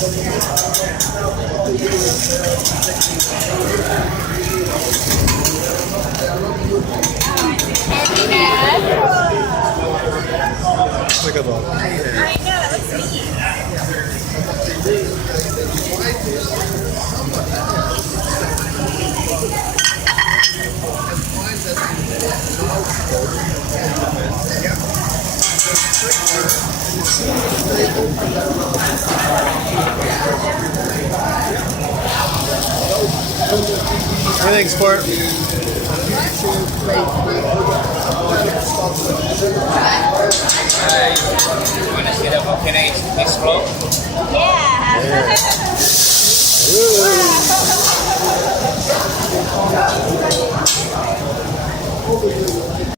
Look at that. I know, it looks sweet. What do you think, Sport? You want to see the volcano explode? Yeah.